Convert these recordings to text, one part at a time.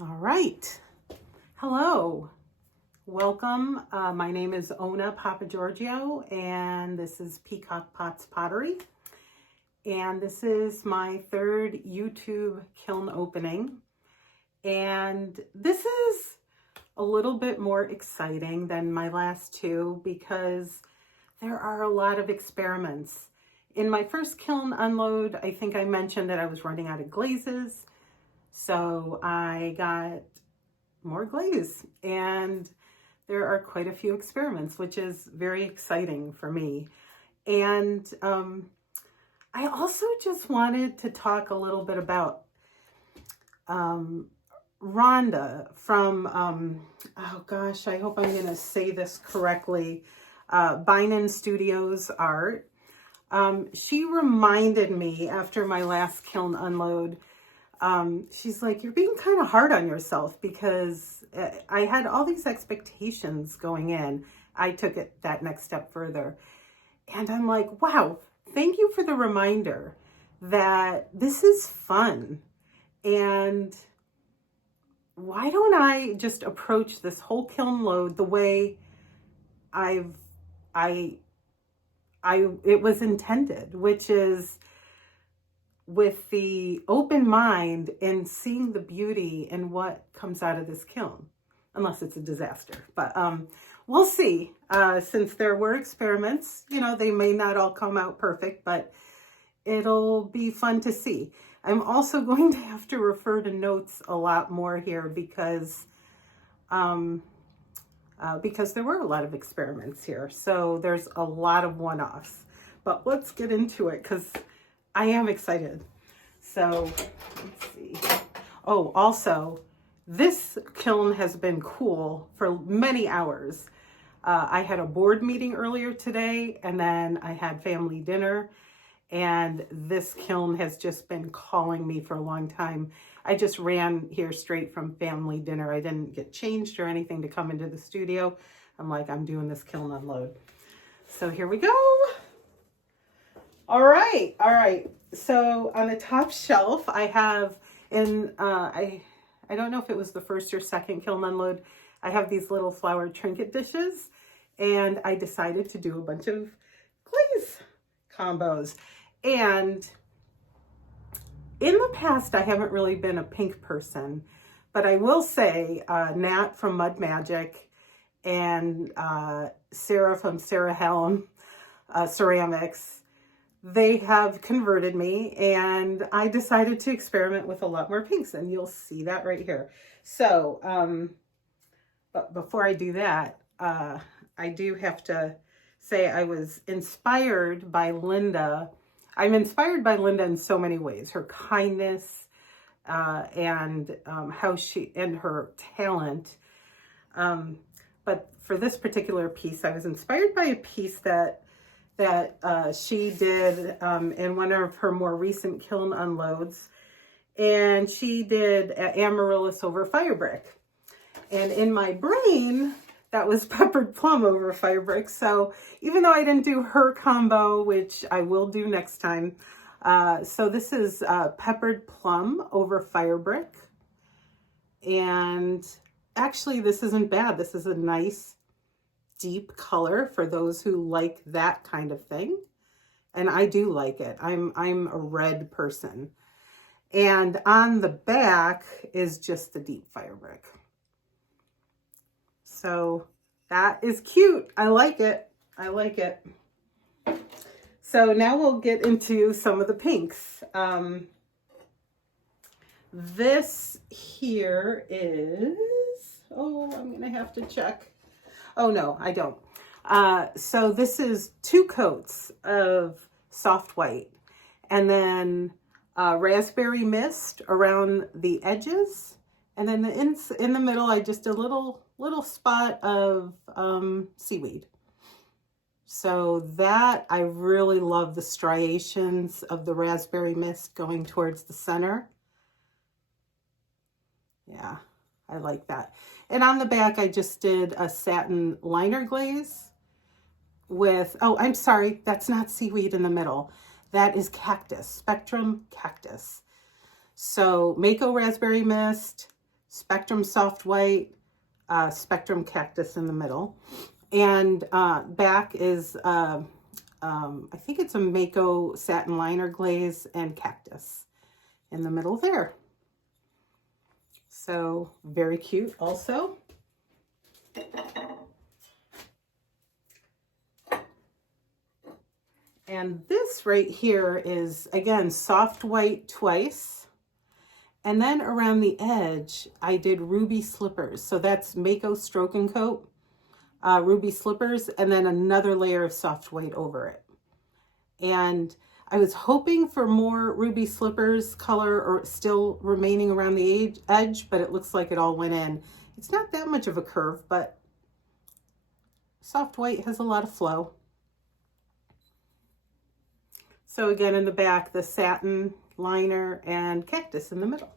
All right. Hello. Welcome. My name is Ona Papagiorgio, and this is Peacock Pots Pottery. And this is my third YouTube kiln opening. And this is a little bit more exciting than my last two because there are a lot of experiments. In my first kiln unload, I think I mentioned that I was running out of glazes. So I got more glaze, and there are quite a few experiments, which is very exciting for me. And I also just wanted to talk a little bit about Ronda from, oh gosh, I hope I'm going to say this correctly, Binen Studios Art. She reminded me after my last kiln unload. She's like, you're being kind of hard on yourself because I had all these expectations going in. I took it that next step further. And I'm like, wow, thank you for the reminder that this is fun. And why don't I just approach this whole kiln load the way it was intended, which is with the open mind and seeing the beauty in what comes out of this kiln, unless it's a disaster. But we'll see. Since there were experiments, you know, they may not all come out perfect, but it'll be fun to see. I'm also going to have to refer to notes a lot more here because there were a lot of experiments here. So there's a lot of one-offs. But let's get into it because I am excited. So let's see. Oh, also, this kiln has been cool for many hours. I had a board meeting earlier today, and then I had family dinner, and this kiln has just been calling me for a long time. I just ran here straight from family dinner. I didn't get changed or anything to come into the studio. I'm like, I'm doing this kiln unload. So here we go. All right. So on the top shelf, I have I don't know if it was the first or second kiln unload. I have these little flower trinket dishes, and I decided to do a bunch of glaze combos. And in the past, I haven't really been a pink person, but I will say Nat from Mud Magic and Sarah from Sarah Helm Ceramics, they have converted me, and I decided to experiment with a lot more pinks, and you'll see that right here. So, but before I do that, I do have to say I was inspired by Linda. I'm inspired by Linda in so many ways. Her kindness and how she, and her talent. But for this particular piece, I was inspired by a piece that she did in one of her more recent kiln unloads. And she did amaryllis over fire brick. And in my brain, that was peppered plum over fire brick. So even though I didn't do her combo, which I will do next time, so this is peppered plum over fire brick. And actually, this isn't bad. This is a nice deep color for those who like that kind of thing. And I do like it. I'm a red person. And on the back is just the deep fire brick. So that is cute. I like it. I like it. So now we'll get into some of the pinks. This here is, oh, I'm going to have to check. Oh, no, I don't. So this is 2 coats of soft white, and then raspberry mist around the edges. And then in the middle, I just did a little spot of seaweed. So that, I really love the striations of the raspberry mist going towards the center. Yeah, I like that. And on the back, I just did a satin liner glaze with, oh, I'm sorry, that's not seaweed in the middle. That is cactus, spectrum cactus. So Mako raspberry mist, Spectrum Soft White, Spectrum Cactus in the middle. And back is, I think it's a Mako Satin Liner Glaze and Cactus in the middle there. So very cute also. And this right here is, again, soft white twice. And then around the edge, I did ruby slippers. So that's Mako Stroke and Coat, ruby slippers, and then another layer of soft white over it. And I was hoping for more ruby slippers color or still remaining around the edge, but it looks like it all went in. It's not that much of a curve, but soft white has a lot of flow. So again, in the back, the satin liner and cactus in the middle.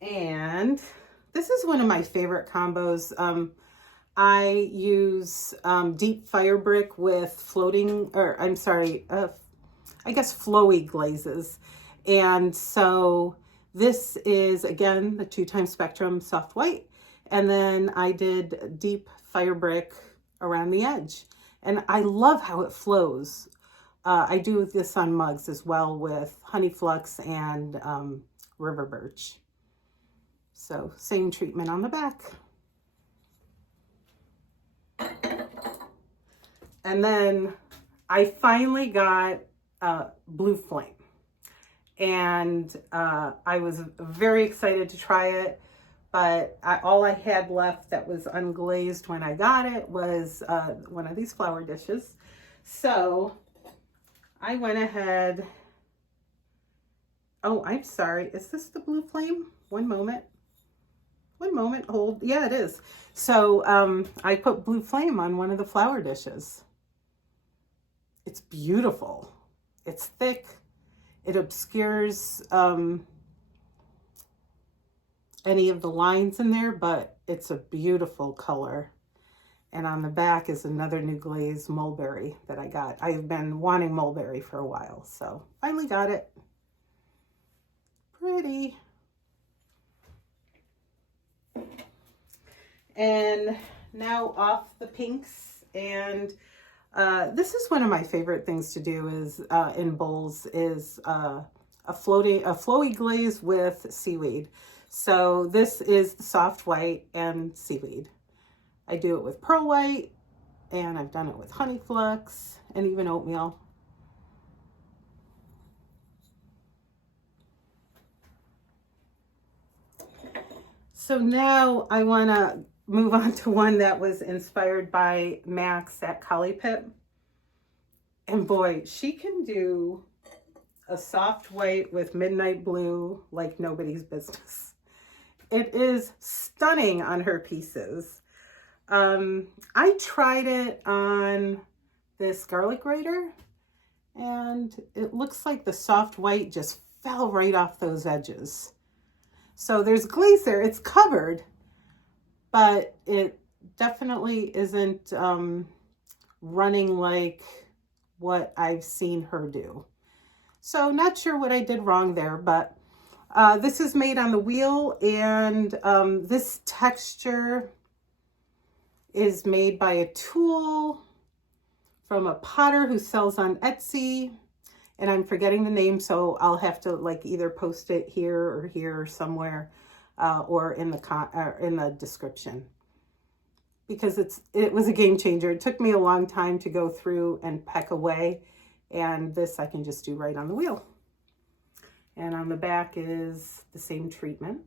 And this is one of my favorite combos. I use deep fire brick with floating, or I'm sorry, I guess flowy glazes. And so this is, again, the 2x Spectrum Soft White. And then I did deep fire brick around the edge. And I love how it flows. I do this on mugs as well with Honey Flux and River Birch. So same treatment on the back. And then I finally got Blue Flame. And I was very excited to try it. But all I had left that was unglazed when I got it was one of these flower dishes. So I went ahead. Oh, I'm sorry. Is this the Blue Flame? One moment. One moment. Hold. Yeah, it is. So I put Blue Flame on one of the flower dishes. It's beautiful. It's thick. It obscures any of the lines in there, but it's a beautiful color. And on the back is another new glaze, mulberry, that I got. I've been wanting mulberry for a while, so finally got it. Pretty. And now off the pinks, and this is one of my favorite things to do is in bowls is a flowy glaze with seaweed. So this is the soft white and seaweed. I do it with pearl white, and I've done it with honey flux and even oatmeal. So now I want to move on to one that was inspired by Max at Collie Pit. And boy, she can do a soft white with midnight blue like nobody's business. It is stunning on her pieces. I tried it on this garlic grater, and it looks like the soft white just fell right off those edges. So there's glaze there. It's covered, but it definitely isn't running like what I've seen her do. So not sure what I did wrong there, but this is made on the wheel, and this texture is made by a tool from a potter who sells on Etsy, and I'm forgetting the name, so I'll have to like either post it here or somewhere, or in the description, because it was a game changer. It took me a long time to go through and peck away, and this I can just do right on the wheel. And on the back is the same treatment.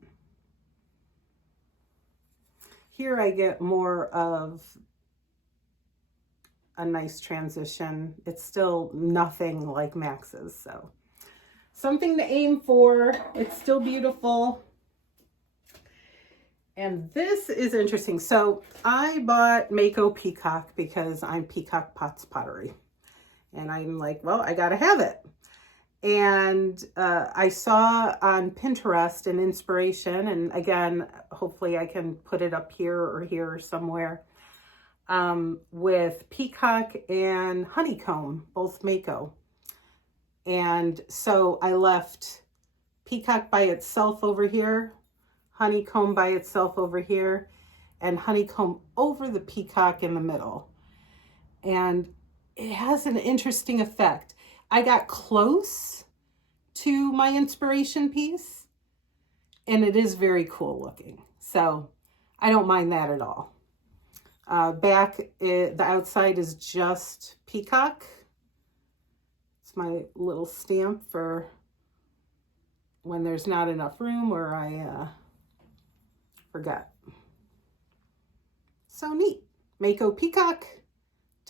Here I get more of a nice transition. It's still nothing like Max's, so something to aim for. It's still beautiful. And this is interesting. So I bought Mako Peacock because I'm Peacock Pots Pottery. And I'm like, well, I gotta have it. And I saw on Pinterest an inspiration, and again, hopefully I can put it up here or somewhere, with peacock and honeycomb, both Mako. And so I left peacock by itself over here, honeycomb by itself over here, and honeycomb over the peacock in the middle. And it has an interesting effect. I got close to my inspiration piece, and it is very cool looking. So I don't mind that at all. The outside is just peacock. It's my little stamp for when there's not enough room or I forgot. So neat. Mako peacock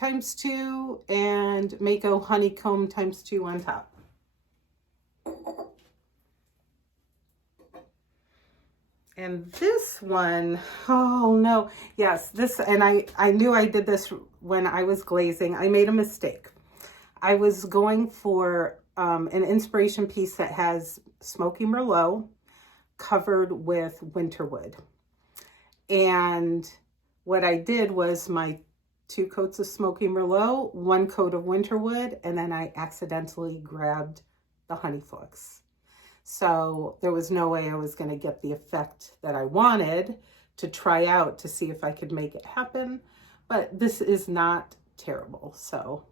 ×2 and Mako honeycomb ×2 on top. And this one, oh no, yes, this, and I knew I did this when I was glazing. I made a mistake. I was going for an inspiration piece that has smoky Merlot covered with winterwood. And what I did was my 2 coats of smoky Merlot, 1 coat of winterwood, and then I accidentally grabbed the honey flux. So there was no way I was going to get the effect that I wanted to try out to see if I could make it happen. But this is not terrible. So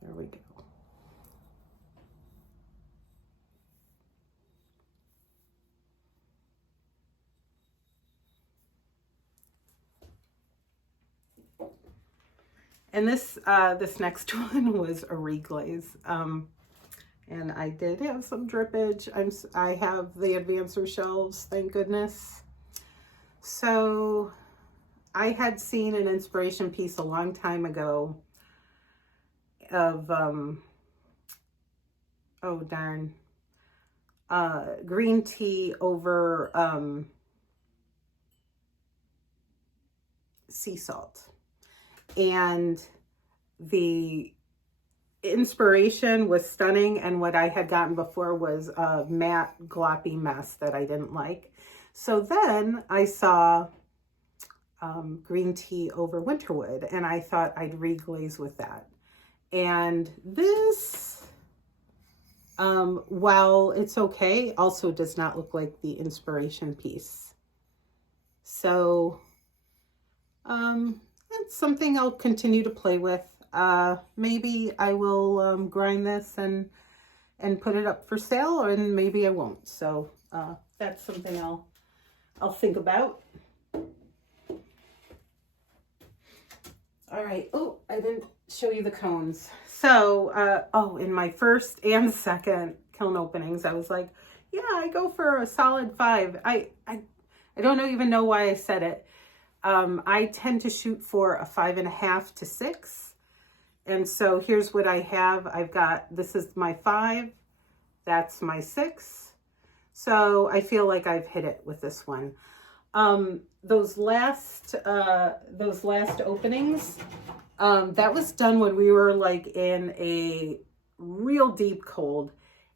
there we go. And this next one was a reglaze. And I did have some drippage. I have the advancer shelves, thank goodness. So I had seen an inspiration piece a long time ago of, oh darn, green tea over sea salt. And the inspiration was stunning, and what I had gotten before was a matte gloppy mess that I didn't like. So then I saw green tea over winterwood, and I thought I'd reglaze with that. And this, while it's okay, also does not look like the inspiration piece. So that's something I'll continue to play with. Maybe I will grind this and put it up for sale, and maybe I won't. So that's something I'll think about. All right. Oh, I didn't show you the cones. So in my first and second kiln openings, I was like, yeah, I go for a solid 5. I don't even know why I said it. I tend to shoot for a 5.5 to 6. And so here's what I have. I've got, this is my 5, that's my 6. So I feel like I've hit it with this one. Those last openings, that was done when we were like in a real deep cold,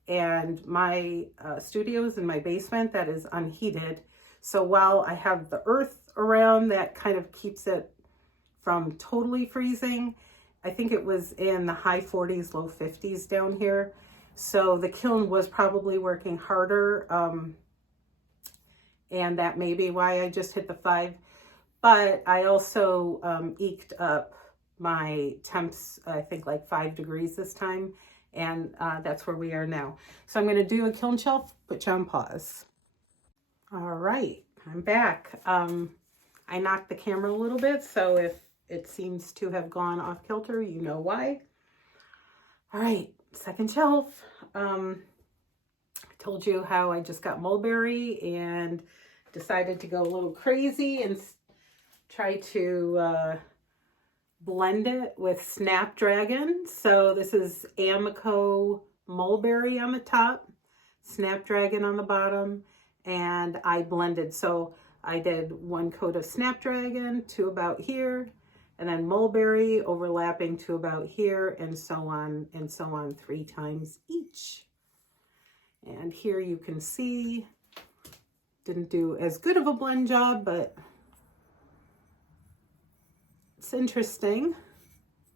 and my studio is in my basement that is unheated. So while I have the earth around that kind of keeps it from totally freezing, I think it was in the high 40s, low 50s down here. So the kiln was probably working harder. And that may be why I just hit the 5. But I also eked up my temps, I think like 5 degrees this time. And that's where we are now. So I'm going to do a kiln shelf, put you on pause. All right, I'm back. I knocked the camera a little bit, so if it seems to have gone off kilter, you know why. All right, second shelf. I told you how I just got mulberry and decided to go a little crazy and try to blend it with Snapdragon. So this is Amico mulberry on the top, Snapdragon on the bottom, and I blended. So I did 1 coat of Snapdragon to about here, and then mulberry overlapping to about here, and so on 3 times each. And here you can see, didn't do as good of a blend job, but it's interesting.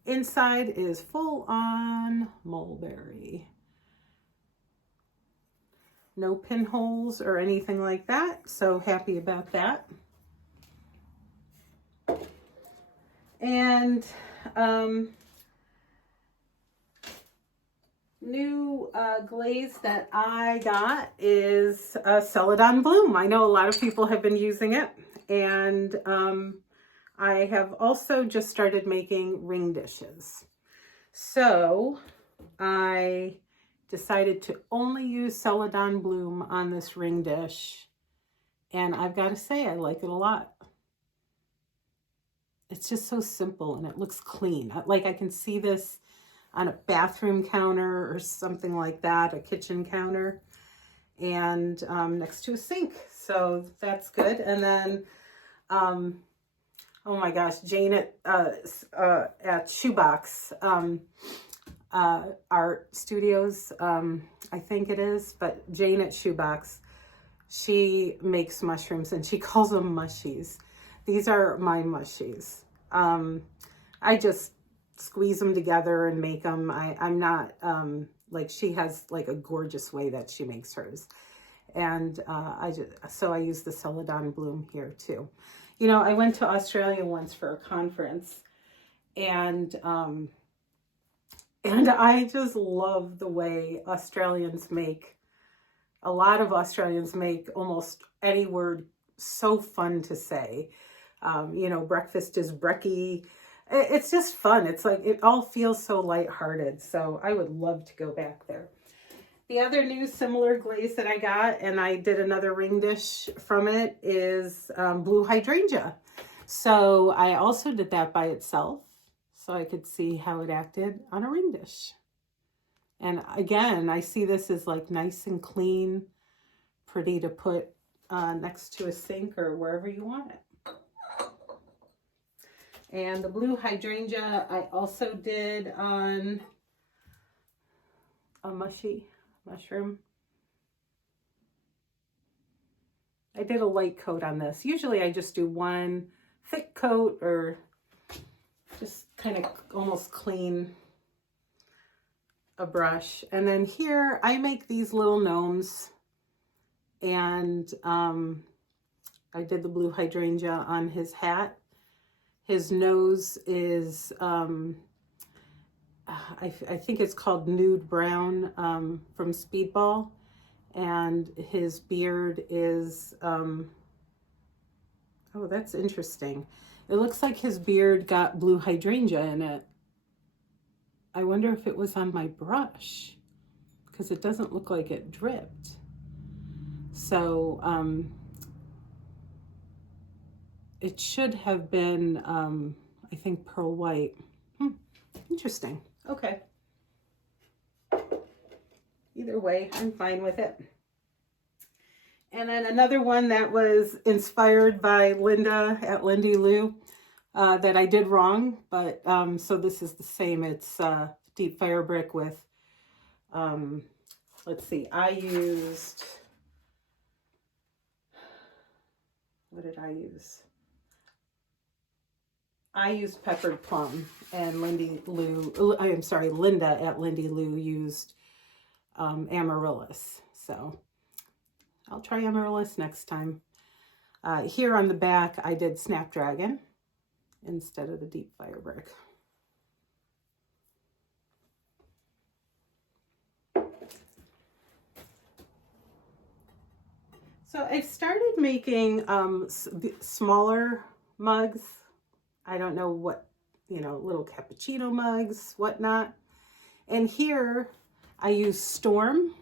Inside is full on mulberry. No pinholes or anything like that. So happy about that. And new glaze that I got is Celadon Bloom. I know a lot of people have been using it, and I have also just started making ring dishes. So I decided to only use Celadon Bloom on this ring dish, and I've got to say I like it a lot. It's just so simple and it looks clean. Like I can see this on a bathroom counter or something like that, a kitchen counter, and next to a sink. So that's good. And then, oh my gosh, Jeannette at Shoebox Art Studios, I think it is, but Jeannette Shoebox, she makes mushrooms and she calls them mushies. These are my mushies. I just squeeze them together and make them. I'm not, like she has like a gorgeous way that she makes hers. And so I use the Celadon Bloom here too. You know, I went to Australia once for a conference, and I just love the way Australians make, a lot of Australians make almost any word so fun to say. You know, breakfast is brekkie. It's just fun. It's like, it all feels so lighthearted. So I would love to go back there. The other new similar glaze that I got, and I did another ring dish from it, is blue hydrangea. So I also did that by itself, so I could see how it acted on a ring dish. And again, I see this as like nice and clean, pretty to put next to a sink or wherever you want it. And the blue hydrangea I also did on a mushroom. I did a light coat on this. Usually I just do one thick coat or just kind of almost clean a brush. And then here I make these little gnomes, and I did the blue hydrangea on his hat. His nose is, I think it's called Nude Brown from Speedball. And his beard is, oh, that's interesting. It looks like his beard got blue hydrangea in it. I wonder if it was on my brush, because it doesn't look like it dripped. So, it should have been, I think, pearl white. Interesting. Okay. Either way, I'm fine with it. And then another one that was inspired by Linda at Lindy Lou that I did wrong, but so this is the same. It's deep fire brick with, let's see, I used, what did I use? I used peppered plum, and Linda at Lindy Lou used amaryllis. So I'll try amaryllis next time. Here on the back, I did snapdragon instead of the deep fire brick. So I've started making smaller mugs. I don't know what, you know, little cappuccino mugs, whatnot. And here I use Storm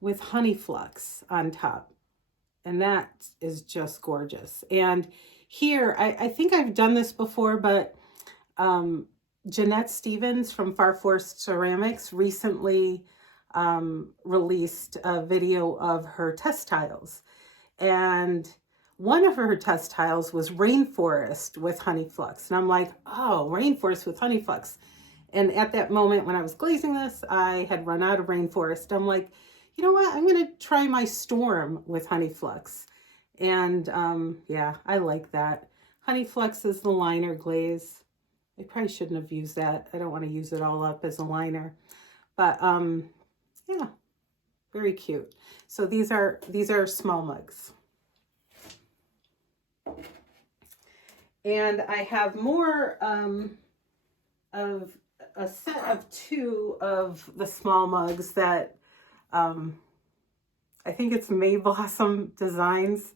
with honey flux on top. And that is just gorgeous. And here, I think I've done this before, but Jeannette Stevens from Far Forest Ceramics recently released a video of her test tiles. And one of her test tiles was rainforest with honey flux. And I'm like, oh, rainforest with honey flux. And at that moment when I was glazing this, I had run out of rainforest. I'm like, you know what? I'm going to try my Storm with honey flux. And yeah, I like that. Honey flux is the liner glaze. I probably shouldn't have used that. I don't want to use it all up as a liner. But yeah, very cute. So these are small mugs. And I have more of a set of 2 of the small mugs that I think it's May Blossom Designs.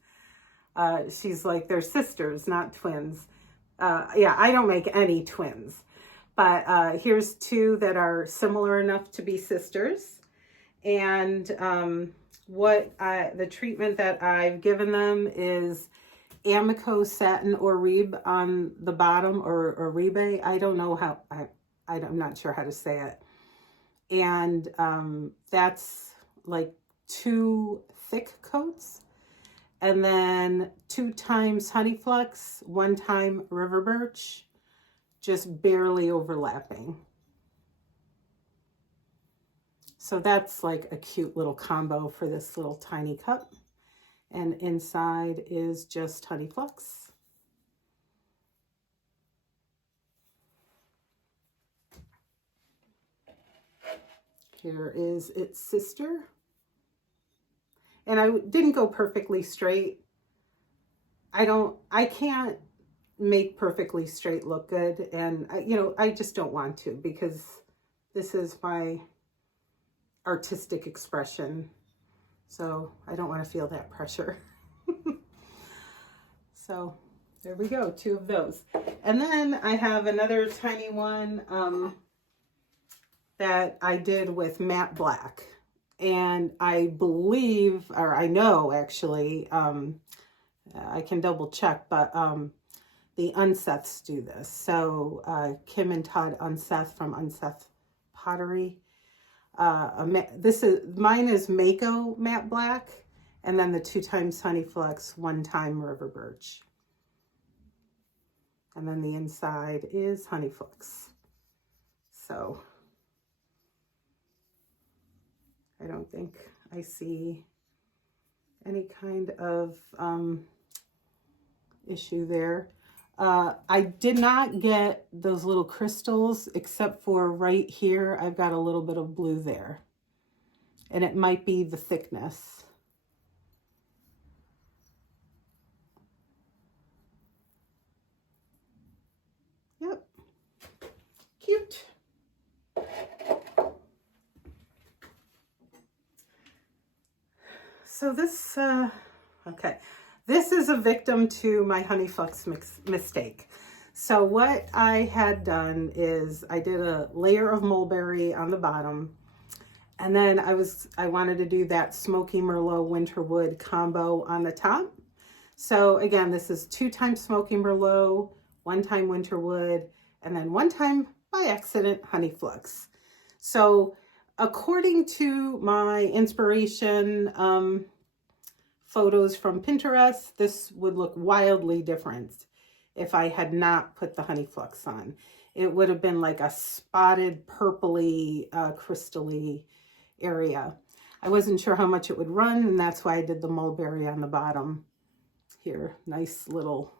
She's like, they're sisters, not twins. Yeah, I don't make any twins. But here's 2 that are similar enough to be sisters. And the treatment that I've given them is Amico Satin Oribe on the bottom, or Oribe. I don't know how, I'm not sure how to say it. And that's like 2 thick coats. And then 2 times Honey Flux, 1 time River Birch, just barely overlapping. So that's like a cute little combo for this little tiny cup. And inside is just Honey Flux. Here is its sister. And I didn't go perfectly straight. I can't make perfectly straight look good. And, you know, I just don't want to, because this is my artistic expression. So I don't want to feel that pressure. So there we go, 2 of those. And then I have another tiny one that I did with matte black. And I believe, or I know actually, I can double check, but the Unseths do this. So Kim and Todd Unseth from Unseth Pottery. Mine is Mako matte black, and then the 2 times Honey Flux, 1 time River Birch. And then the inside is Honey Flux. So I don't think I see any kind of issue there. I did not get those little crystals, except for right here. I've got a little bit of blue there. And it might be the thickness. Yep. Cute. So this, okay. This is a victim to my Honey Flux mistake. So what I had done is I did a layer of mulberry on the bottom, and then I wanted to do that Smoky Merlot Winterwood combo on the top. So again, this is 2 times Smoky Merlot, 1 time Winterwood, and then 1 time by accident Honey Flux. So according to my inspiration, photos from Pinterest, this would look wildly different if I had not put the Honey Flux on. It would have been like a spotted purpley, crystally area. I wasn't sure how much it would run, and that's why I did the mulberry on the bottom. Here, nice little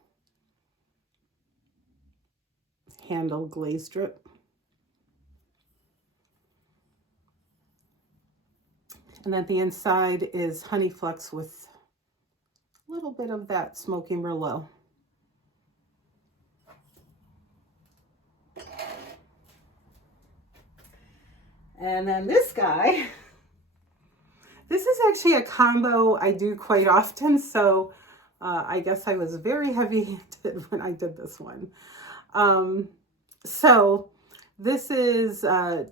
handle glaze drip. And then the inside is Honey Flux with a little bit of that Smoky Merlot. And then this guy, this is actually a combo I do quite often, so I guess I was very heavy-handed when I did this one. So this is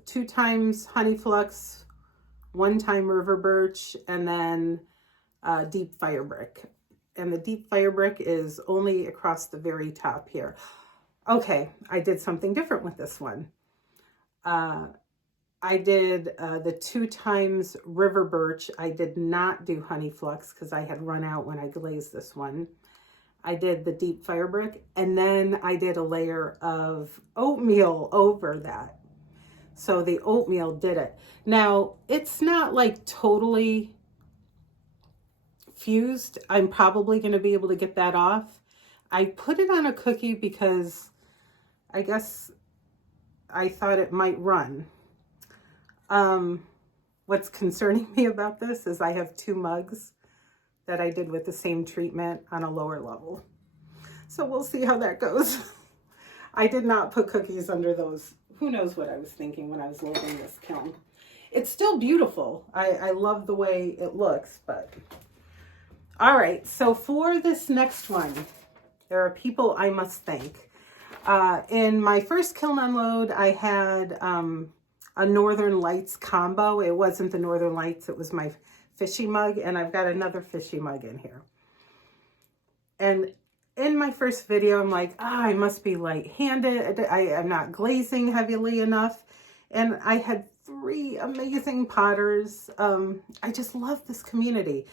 2 times Honey Flux, 1 time River Birch, and then Deep Fire Brick. And the Deep Fire Brick is only across the very top here. Okay, I did something different with this one. I did the 2 times River Birch. I did not do Honey Flux because I had run out when I glazed this one. I did the Deep Fire Brick, and then I did a layer of oatmeal over that. So the oatmeal did it. Now, it's not like totally fused. I'm probably going to be able to get that off. I put it on a cookie because I guess I thought it might run. What's concerning me about this is I have 2 mugs that I did with the same treatment on a lower level. So we'll see how that goes. I did not put cookies under those. Who knows what I was thinking when I was loading this kiln. It's still beautiful. I love the way it looks, but... All right, so for this next one, there are people I must thank. In my first kiln unload, I had a Northern Lights combo. It wasn't the Northern Lights, it was my fishy mug, and I've got another fishy mug in here. And in my first video, I'm like, I must be light-handed. I am not glazing heavily enough. And I had 3 amazing potters. I just love this community.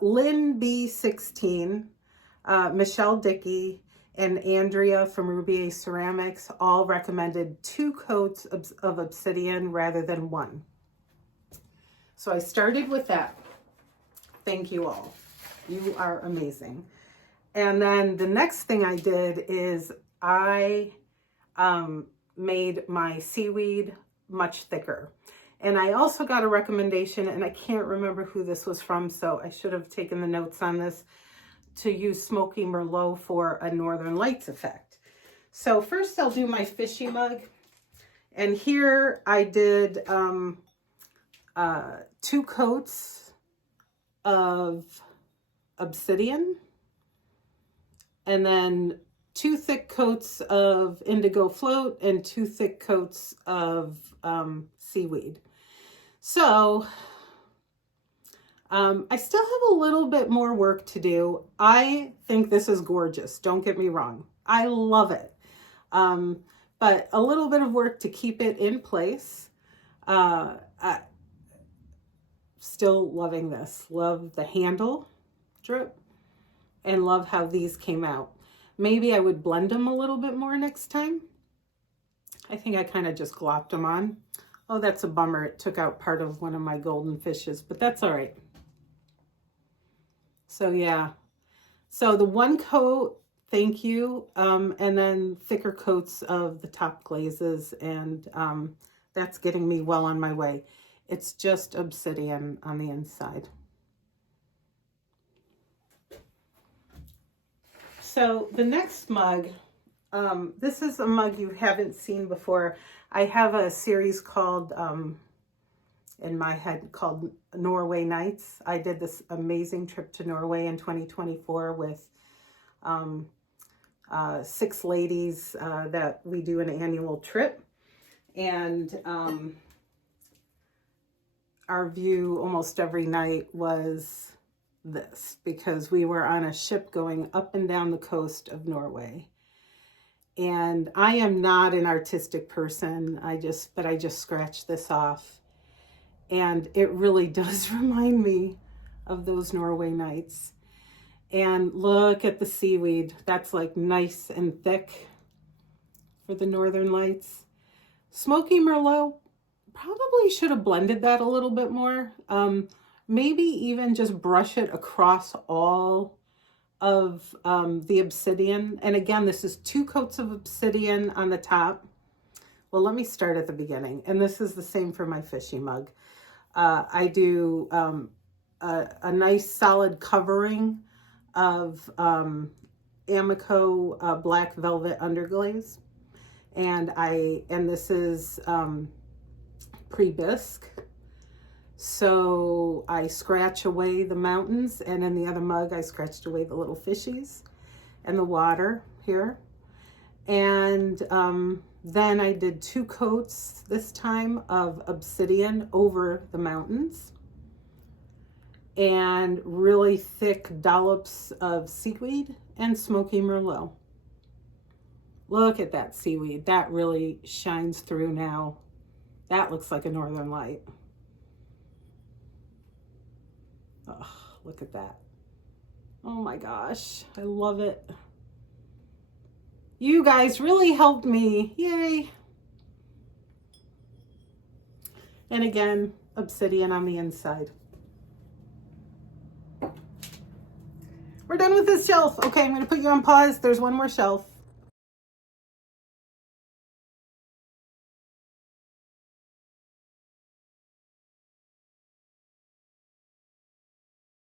Lynn B16, Michele Dickey, and Andrea from Ruby Ceramics all recommended 2 coats of obsidian rather than 1. So I started with that. Thank you all. You are amazing. And then the next thing I did is I made my seaweed much thicker. And I also got a recommendation, and I can't remember who this was from, so I should have taken the notes on this, to use Smoky Merlot for a Northern Lights effect. So first I'll do my fishy mug. And here I did 2 coats of obsidian, and then 2 thick coats of indigo float and 2 thick coats of seaweed. So I still have a little bit more work to do. I think this is gorgeous. Don't get me wrong. I love it. But a little bit of work to keep it in place. Still loving this. Love the handle drip and love how these came out. Maybe I would blend them a little bit more next time. I think I kind of just glopped them on. Oh, that's a bummer. It took out part of one of my golden fishes, but that's all right. So yeah, so the 1 coat, thank you, and then thicker coats of the top glazes, and that's getting me well on my way. It's just obsidian on the inside. So the next mug, this is a mug you haven't seen before. I have a series called, in my head, called Norway Nights. I did this amazing trip to Norway in 2024 with 6 ladies that we do an annual trip. And our view almost every night was this, because we were on a ship going up and down the coast of Norway. And I am not an artistic person. But I just scratched this off. And it really does remind me of those Norway nights. And look at the seaweed. That's like nice and thick for the Northern Lights. Smoky Merlot, probably should have blended that a little bit more. Maybe even just brush it across all of the obsidian. And again, this is 2 coats of obsidian on the top. Well, let me start at the beginning. And this is the same for my fishy mug. I do a nice solid covering of Amico black velvet underglaze. And this is pre-bisque. So I scratch away the mountains, and in the other mug I scratched away the little fishies and the water here. And then I did 2 coats this time of obsidian over the mountains, and really thick dollops of seaweed and Smoky Merlot. Look at that seaweed. That really shines through now. That looks like a Northern Light. Oh, look at that. Oh my gosh, I love it. You guys really helped me. Yay. And again, obsidian on the inside. We're done with this shelf. Okay, I'm going to put you on pause. There's one more shelf.